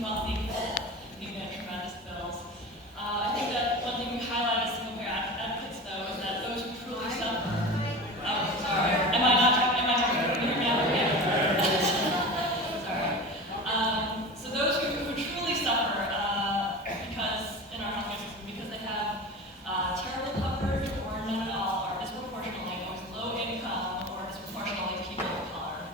and wealthy people who get tremendous bills. I think that one thing we highlight as single payer advocates, though, is that those who truly suffer. Oh, sorry. Am I not? Can you hear me now? Okay. Sorry. So those who truly suffer because in our healthcare system, because they have terrible coverage or none at all, or disproportionately, or low income, or disproportionately people of color.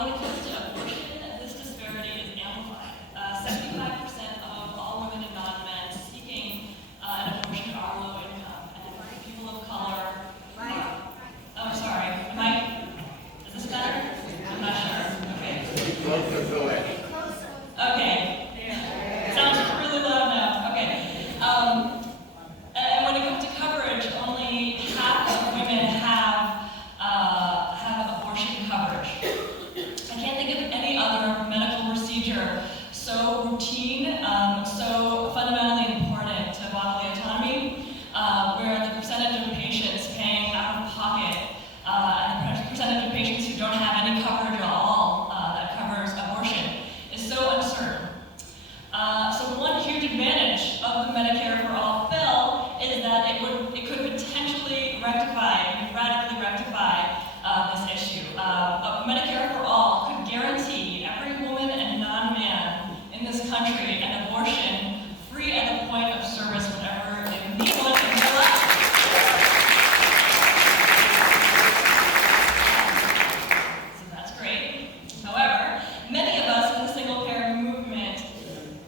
When it comes to abortion, this disparity is amplified. 75% of all women and non-men seeking an abortion are low income, and people of color. Oh, sorry. Is this better? I'm not sure. Okay. Okay. Sounds really loud now. Okay. And when it comes to coverage, only half of women have abortion coverage. I can't think of any other medical procedure so routine, so fundamentally important to bodily autonomy, where the percentage of patients paying out of pocket and the percentage of patients who don't have any coverage at all that covers abortion is so uncertain. So one huge advantage of the Medicare for All bill is that it could potentially radically rectify this issue. Medicare for All could guarantee every woman and non-man in this country an abortion free at the point of service whenever they need one in their life. So that's great. However, many of us in the single-payer movement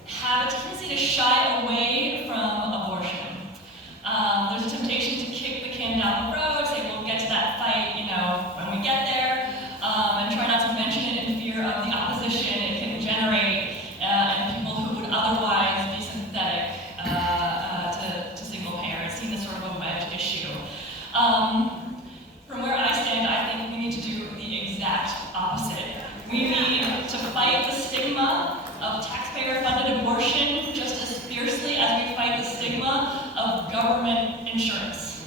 have a tendency to shy away from abortion. There's a temptation to kick the can down the road, say we'll get to that fight, when we get there, and try not to mention it in fear of the opposition it can generate and people who would otherwise be sympathetic to single payer. It's seen as sort of a wedge issue. From where I stand, I think we need to do the exact opposite. We need to fight the stigma of taxpayer-funded abortion just as fiercely as we fight the stigma of government insurance.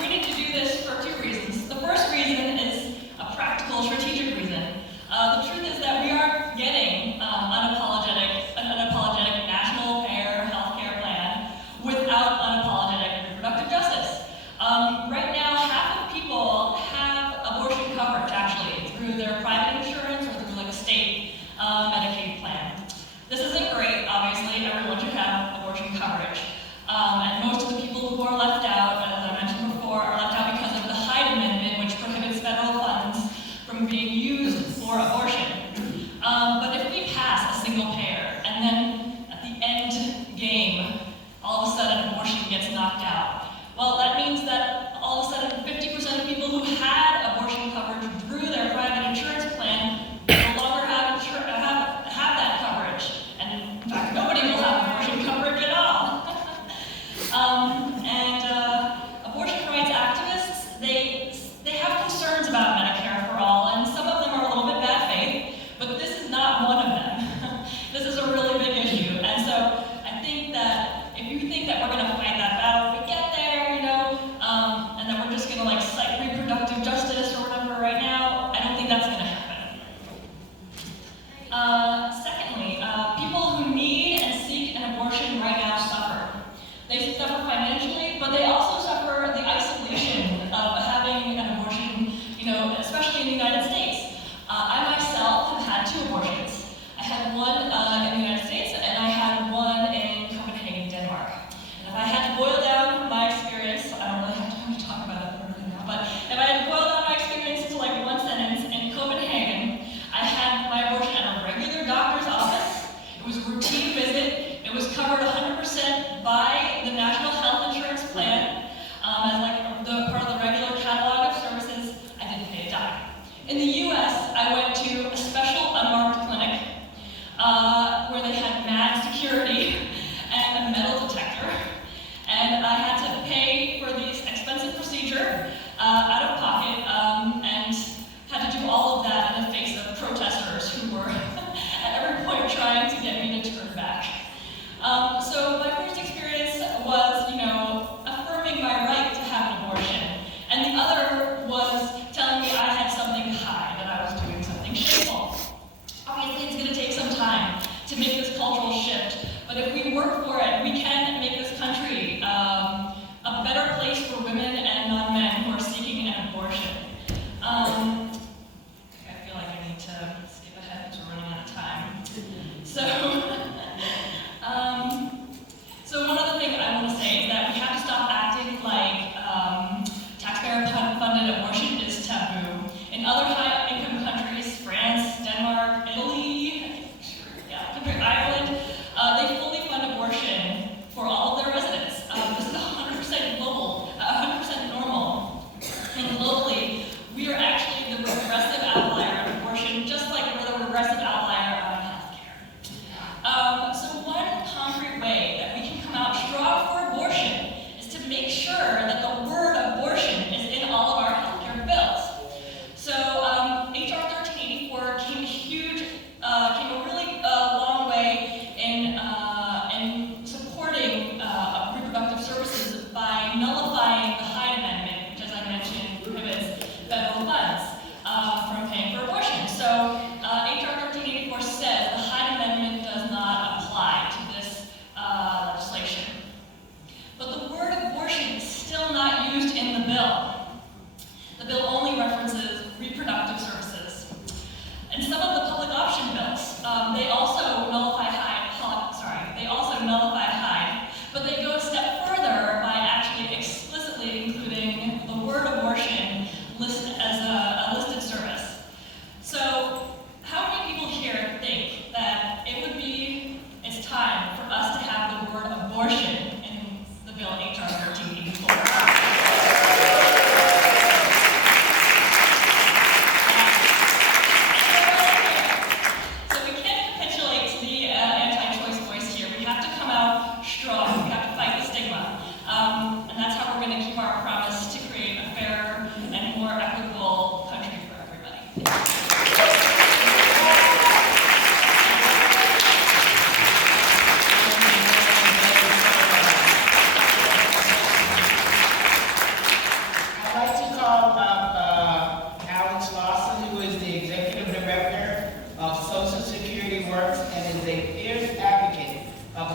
We need to do this for two reasons. The first reason is a practical, strategic reason. The truth is that we aren't getting an unapologetic national payer healthcare plan without unapologetic reproductive justice. Right now, half of people have abortion coverage, actually, through their private insurance or through like a state Medicaid plan. This isn't great, obviously. Everyone should have abortion coverage. And most of the people who are left out, as I mentioned before, are left out because of the Hyde Amendment, which prohibits federal funds from being used for abortion. But if we pass a single payer, and then at the end game, all of a sudden abortion gets knocked out, well, that means that all of a sudden 50% of people who had abortion coverage through their private insurance plan no longer have that coverage. And in fact, nobody will have abortion coverage at all. Abortion rights activists, they have concerns about Medicare for All, and some of them are a little bit bad faith, but this is not one of them. This is a really big issue, and so I think that if you think that we're going to fight that battle if we get there, and that we're just going to cite reproductive justice or whatever right now, I don't think that's going to happen. Secondly, people who need and seek an abortion right now suffer. They suffer financially, but they also suffer the isolation of having an abortion, especially in the United States. I myself have had 2 abortions. I had one in the United States, and I had one in Copenhagen, Denmark. And if I had to boil down my experience, I don't really have time to talk about it right now, but if I had to boil down my experience into one sentence, in Copenhagen, I had my abortion at a regular doctor's office. It was a routine visit. It was covered 100% by the National Health Insurance Plan as the part of the regular catalog of services. I didn't pay a dime. In the U.S., I went to a special unmarked clinic where they had mad security and a metal detector, and I had to pay for this expensive procedure out of pocket and had to do all of that in the face of protesters who were at every point trying to get me to turn back. So my first experience was, affirming my right to have an abortion, and the other was telling me I had something to hide, that I was doing something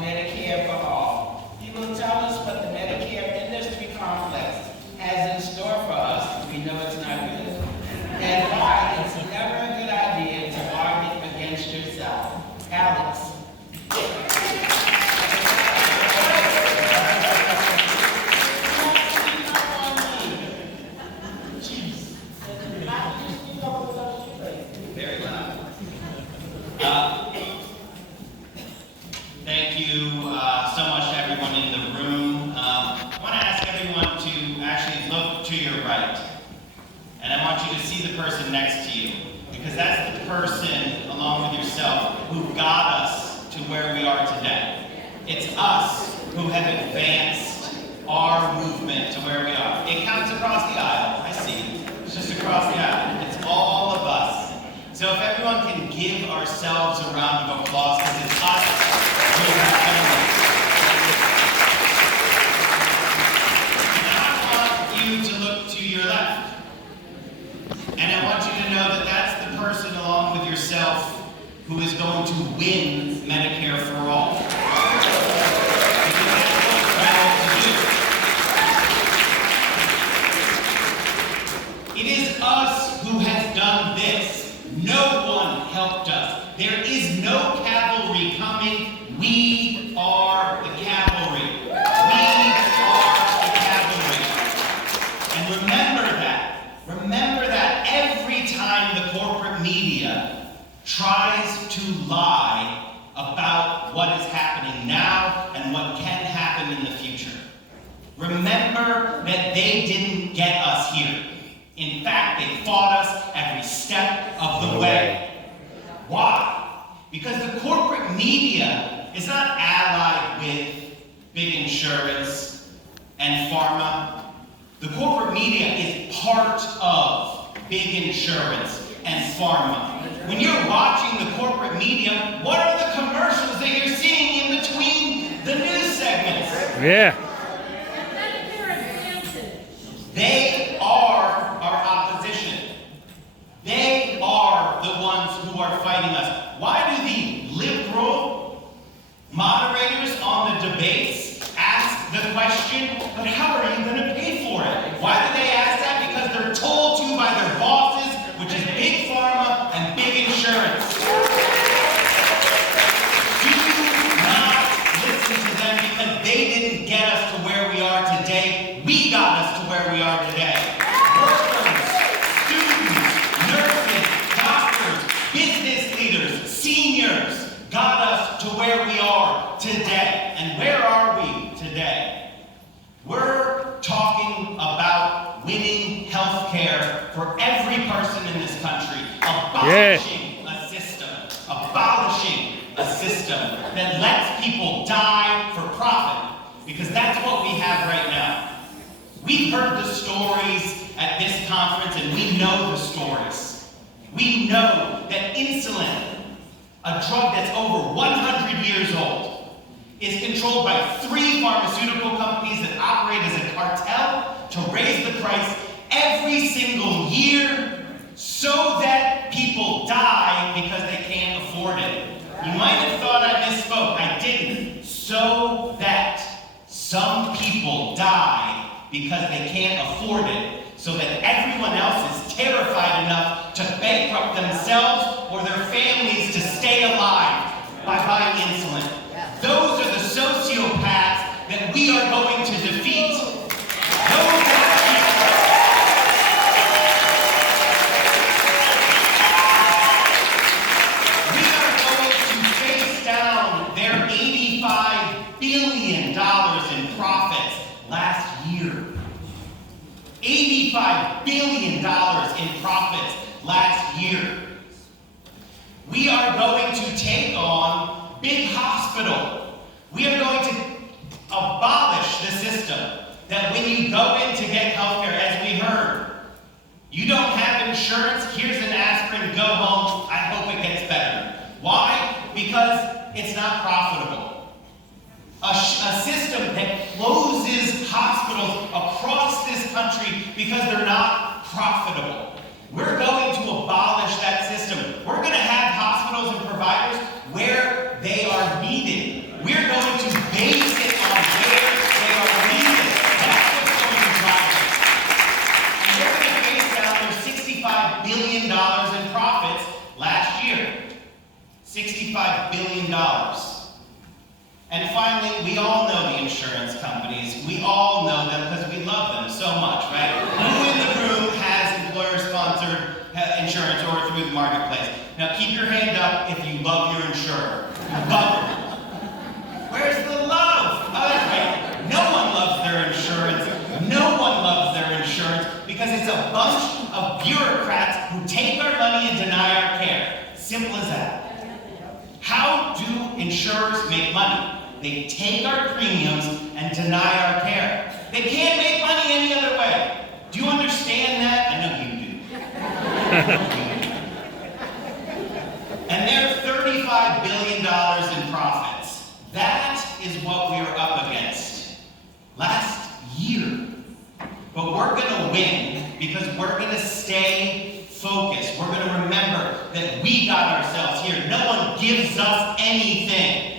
Medicare for all. He will tell us what the Medicare industry complex has in store for us. We know it's not good. And why it's never a good idea to argue against yourself. Alex. Very loud. Thank you so much to everyone in the room. I want to ask everyone to actually look to your right. And I want you to see the person next to you. Because that's the person, along with yourself, who got us to where we are today. It's us who have advanced our movement to where we are. It counts across the aisle. I see it. It's just across the aisle. It's all of us. So if everyone can give ourselves a round of applause, because it's us who have done this. And I want you to look to your left. And I want you to know that that's the person, along with yourself, who is going to win Medicare for all. Because that's what we're all to do. It is us who has done this. No one helped us. There is no cavalry coming. We are the cavalry. We are the cavalry. And remember that. Remember that every time the corporate media tries to lie about what is happening now and what can happen in the future, remember that they didn't get us here. In fact, they fought us every step of the way. Why? Because the corporate media is not allied with big insurance and pharma. The corporate media is part of big insurance and pharma. When you're watching the corporate media, what are the commercials that you're seeing in between the news segments? Yeah. They are our opposition. They are the ones who are fighting us. Why do the liberal moderators on the debates ask the question, but how are you going to pay for it? Why do they ask that? Because they're told to by their bosses, which is big pharma and big insurance. Do not listen to them, because they didn't get us to where we are today. We got us to where we are today. Workers, students, nurses, doctors, business leaders, seniors got us to where we are today. And where are we today? We're talking about winning health care for every person in this country, abolishing a system that lets people die for profit, because that's what we have right now. We've heard the stories at this conference, and we know the stories. We know that insulin, a drug that's over 100 years old, is controlled by 3 pharmaceutical companies that operate as a cartel to raise the price every single year so that people die because they can't afford it. You might have thought I misspoke. I didn't. So that some people die because they can't afford it, so that everyone else is terrified enough to bankrupt themselves or their families to stay alive by buying insulin. Those are the sociopaths that we are going to defeat. Those are the people. We are going to face down their $85 billion in profits last year. $85 billion in profits last year. We are going to take on big hospital. We are going to abolish the system that when you go in to get healthcare, as we heard, you don't have insurance, here's an aspirin, go home, I hope it gets better. Why? Because it's not profitable. A system that closes hospitals across this country because they're not profitable. We're going to abolish that system. We're going to have hospitals and providers where they are needed. We're going And finally, we all know the insurance companies. We all know them because we love them so much, right? Who in the room has employer-sponsored insurance or through the marketplace? Now keep your hand up if you love your insurer. Love them. Where's the love? Okay. No one loves their insurance. No one loves their insurance because it's a bunch of bureaucrats who take our money and deny our care. Simple as that. How do insurers make money? They take our premiums and deny our care. They can't make money any other way. Do you understand that? I know you do. And they're $35 billion in profits. That is what we are up against last year. But we're going to win because we're going to stay focused. We're going to remember that we got ourselves here. No one gives us anything.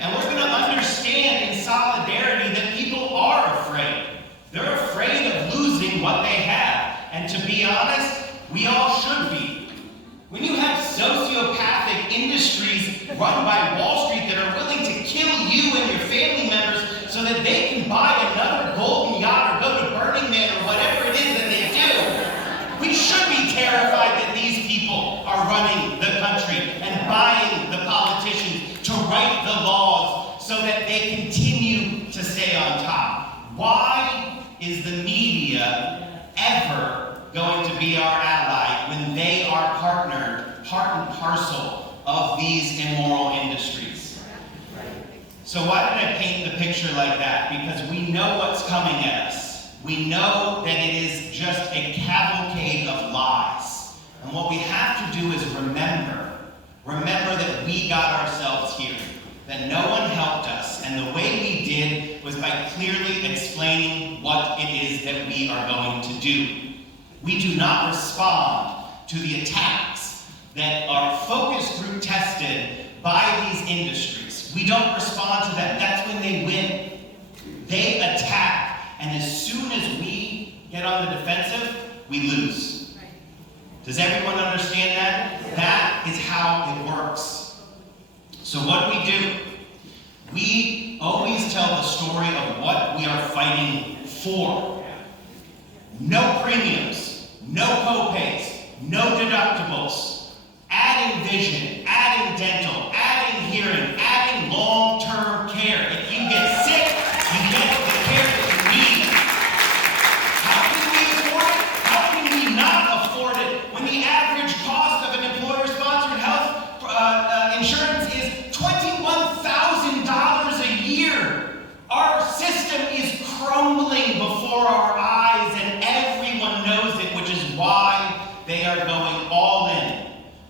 And we're going to understand in solidarity that people are afraid. They're afraid of losing what they have. And to be honest, we all should be. When you have sociopathic industries run by Wall Street that are willing to kill you and your family members so that they can buy another golden yacht or go to Burning Man or whatever it is that they do, we should be terrified that these people are running the country and buying the politicians to write the laws so that they continue to stay on top. Why is the media ever going to be our ally when they are partnered, part and parcel of these immoral industries? So why did I paint the picture like that? Because we know what's coming at us. We know that it is just a cavalcade of lies. And what we have to do is remember that we got ourselves here, that no one helped us, and the way we did was by clearly explaining what it is that we are going to do. We do not respond to the attacks that are focus group tested by these industries. We don't respond to them. That's when they win. They attack, and as soon as we get on the defensive, we lose. Does everyone understand that? That is how it works. So what do? We always tell the story of what we are fighting for. No premiums, no co-pays, no deductibles, adding vision, adding dental, adding hearing, adding long-term care. If you get sick, you get the care that you need. How can we afford it? How can we not afford it when the average cost of an employer-sponsored health insurance is $21,000 a year? Our system is crumbling before our eyes, and everyone knows it, which is why they are going all in.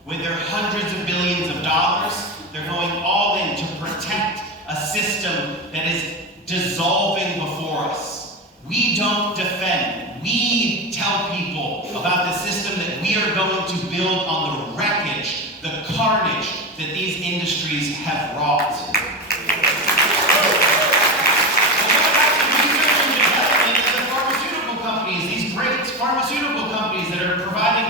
With their hundreds of billions of dollars, they're going all in to protect a system that is dissolving before us. We don't defend. We tell people about the system that we are going to build on the wreckage, the carnage that these industries have wrought. Pharmaceutical companies that are providing,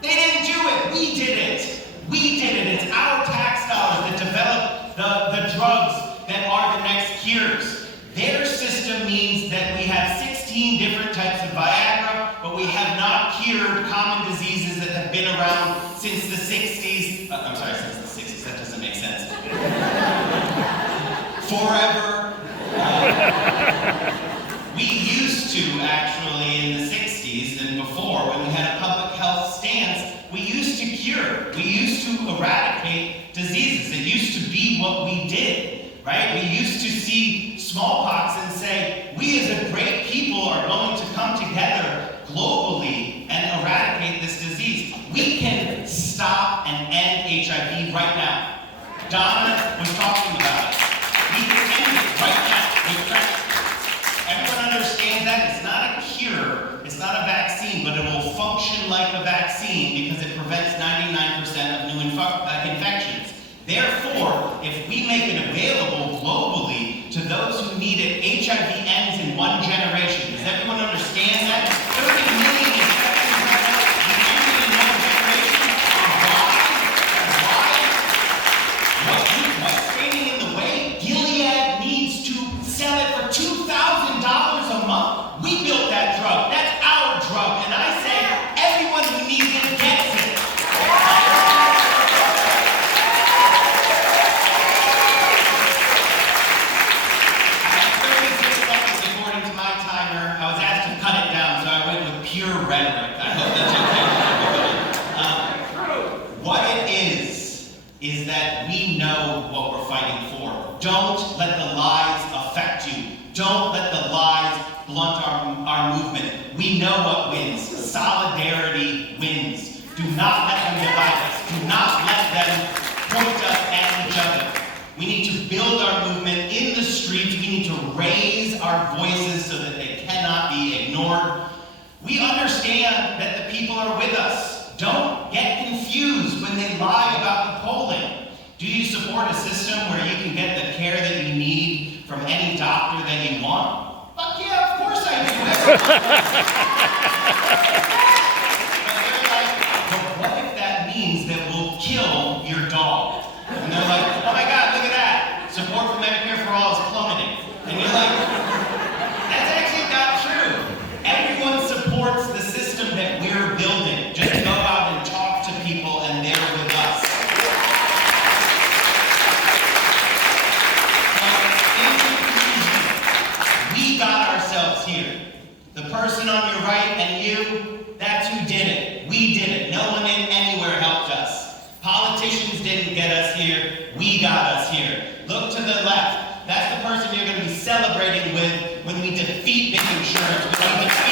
they didn't do it, we did it. We did it, it's our tax dollars that develop the drugs that are the next cures. Their system means that we have 16 different types of Viagra, but we have not cured common diseases that have been around since the 60s. I'm sorry, since the 60s, that doesn't make sense. Forever. We used to, actually, in the 60s and before, when we had a public health stance, we used to cure. We used to eradicate diseases. It used to be what we did, right? We used to see smallpox and say, we as a great people are going to come together globally and eradicate this disease. We can stop and end HIV right now. Donna was talking about it. We can end it right now with pressure. Everyone understands that? It's not a cure, it's not a vaccine, but it will function like a vaccine because it prevents 99% of new infections. Therefore, if we make it available globally to those who need it, HIV ends in one generation. Does everyone understand that? 30 million infections right now, we end it in one generation. Why? What's standing in the way? Gilead is that we know what we're fighting for. Don't let the lies affect you. Don't let the lies blunt our movement. We know what wins. Solidarity wins. Do not let them divide us. Do not let them point us at each other. We need to build our movement in the streets. We need to raise our voices so that they cannot be ignored. We understand that the people are with us. Don't get confused when they lie about the polling. Do you support a system where you can get the care that you need from any doctor that you want? Fuck yeah, of course I do. But they're like, but what if that means that we'll kill your dog? And they're like, oh my God, look at that. Support for Medicare for all is plummeting. And you're like, that's actually not true. Everyone supports the system that we're building. Just go out and talk to people and they're with us. In conclusion, we got ourselves here. The person on your right and you, that's who did it. We did it. No one anywhere helped us. Politicians didn't get us here. We got us here. Look to the left. That's the person you're going to be celebrating with when we defeat big insurance, when we defeat